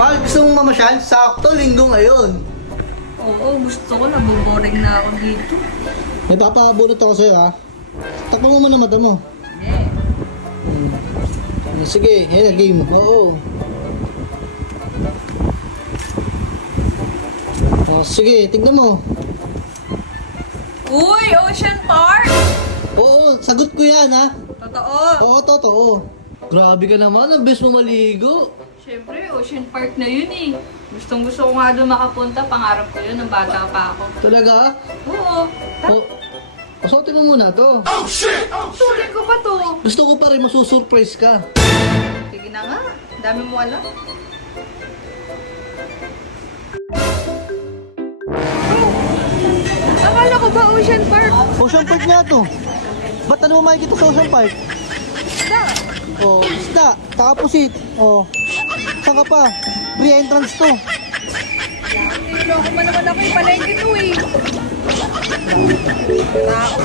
Mahal, gusto mong mamasyal? Sakto, linggo ngayon. Oo, gusto ko. Naboboring na ako dito. May papabunot ako sa'yo, ha? Takpan mo muna mata mo. Sige, yan na, game. Oo. Sige, tignan mo. Uy, Ocean Park! Oo, sagot ko yan, ha? Totoo. Oo, totoo. Grabe ka naman, ang best mo maligo. Siyempre, Ocean Park na yun eh. Gustong gusto ko nga doon makapunta. Pangarap ko yun nung bata pa ako. Talaga? Oo. Oo. Pasuotin mo muna to. Tuloy ko pa to. Gusto ko pa rin masusurprise ka. Sige na nga. Dami mo alam. Akala ko ba Ocean Park? Ocean Park nga to. Ba't ano mo makikita sa Ocean Park? Isda. Oh, isda, takapusit. Oh. Saan ka pa? Free entrance to. Niloko mo naman ako yung palengke to eh. Tao.